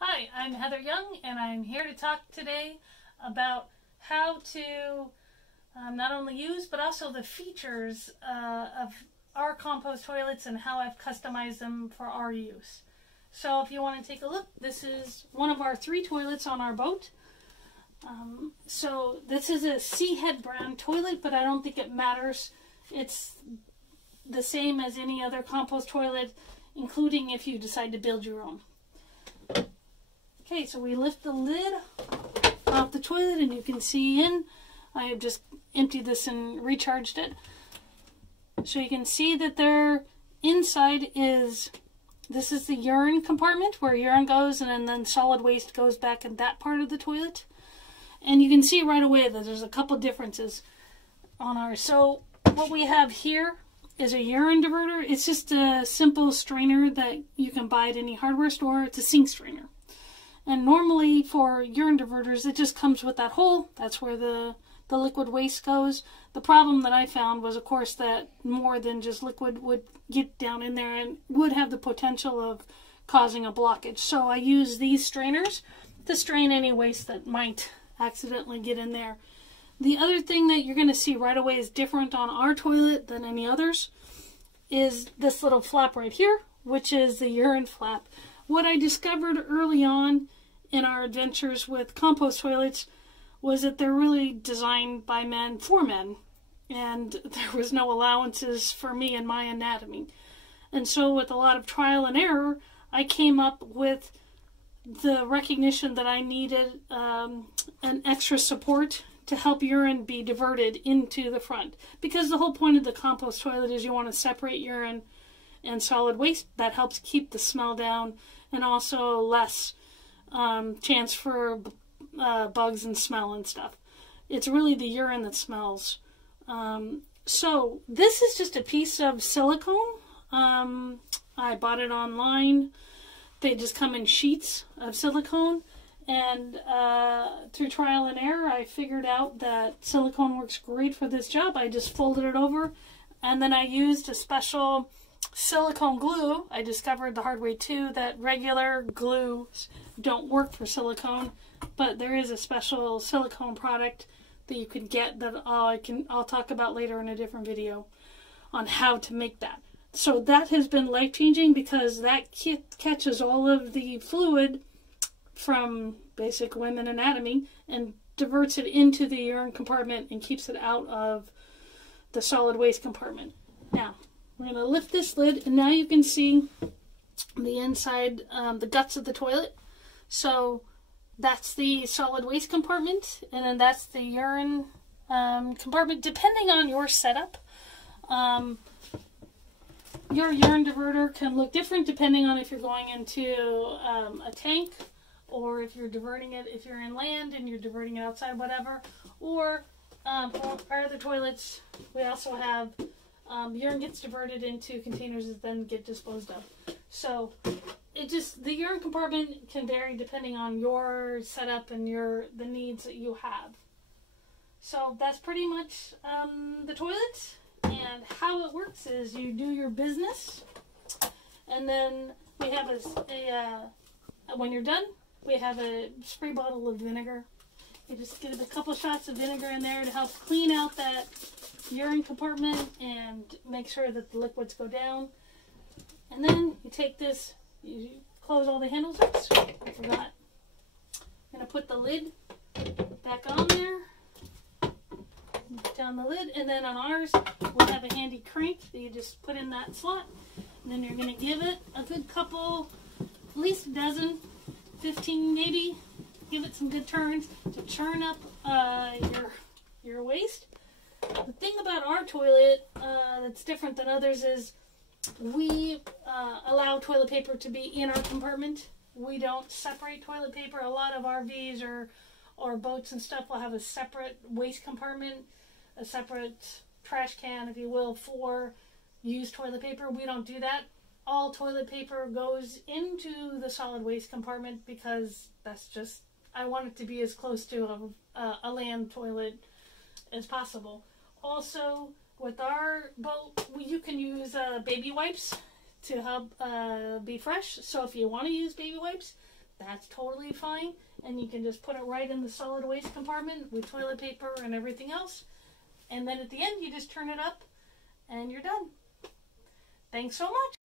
Hi, I'm Heather Young, and I'm here to talk today about how to not only use but also the features of our compost toilets and how I've customized them for our use. So if you want to take a look, this is one of our 3 toilets on our boat. So this is a Seahead brand toilet, but I don't think it matters. It's the same as any other compost toilet, including if you decide to build your own. Okay, so we lift the lid off the toilet and you can see in. I have just emptied this and recharged it. So you can see that there inside this is the urine compartment where urine goes, and then solid waste goes back in that part of the toilet. And you can see right away that there's a couple differences on ours. So what we have here is a urine diverter. It's just a simple strainer that you can buy at any hardware store. It's a sink strainer. And normally for urine diverters, it just comes with that hole. That's where the liquid waste goes. The problem that I found was, of course, that more than just liquid would get down in there and would have the potential of causing a blockage. So I use these strainers to strain any waste that might accidentally get in there. The other thing that you're going to see right away is different on our toilet than any others is this little flap right here, which is the urine flap. What I discovered early on in our adventures with compost toilets was that they're really designed by men for men, and there was no allowances for me and my anatomy. And so with a lot of trial and error, I came up with the recognition that I needed an extra support to help urine be diverted into the front. Because the whole point of the compost toilet is you want to separate urine and solid waste. That helps keep the smell down, and also less chance for bugs and smell and stuff. It's really the urine that smells. So this is just a piece of silicone. I bought it online. They just come in sheets of silicone, and through trial and error I figured out that silicone works great for this job. I just folded it over, and then I used a special silicone glue. I discovered the hard way too that regular glues don't work for silicone, but there is a special silicone product that you can get that I'll talk about later in a different video on how to make that. So that has been life-changing because that catches all of the fluid from basic women anatomy and diverts it into the urine compartment and keeps it out of the solid waste compartment. Now we're going to lift this lid, and now you can see the inside, the guts of the toilet. So that's the solid waste compartment, and then that's the urine compartment. Depending on your setup, your urine diverter can look different depending on if you're going into a tank, or if you're diverting it, if you're in land and you're diverting it outside, whatever. Or for our other toilets, we also have urine gets diverted into containers that then get disposed of. So the urine compartment can vary depending on your setup and the needs that you have. So that's pretty much the toilet, and how it works is you do your business, and then we have when you're done, we have a spray bottle of vinegar. You just get a couple shots of vinegar in there to help clean out that urine compartment and make sure that the liquids go down. And then you take this, you close all the handles. Oops, I forgot. I'm going to put the lid back on there, down the lid, and then on ours we'll have a handy crank that you just put in that slot. And then you're going to give it a good couple, at least a dozen, 15 maybe, give it some good turns to churn up your waste. The thing about our toilet that's different than others is we allow toilet paper to be in our compartment. We don't separate toilet paper. A lot of RVs or boats and stuff will have a separate waste compartment, a separate trash can, if you will, for used toilet paper. We don't do that. All toilet paper goes into the solid waste compartment because that's just, I want it to be as close to a land toilet as possible. Also, with our boat, you can use baby wipes to help be fresh. So if you want to use baby wipes, that's totally fine. And you can just put it right in the solid waste compartment with toilet paper and everything else. And then at the end, you just turn it up and you're done. Thanks so much.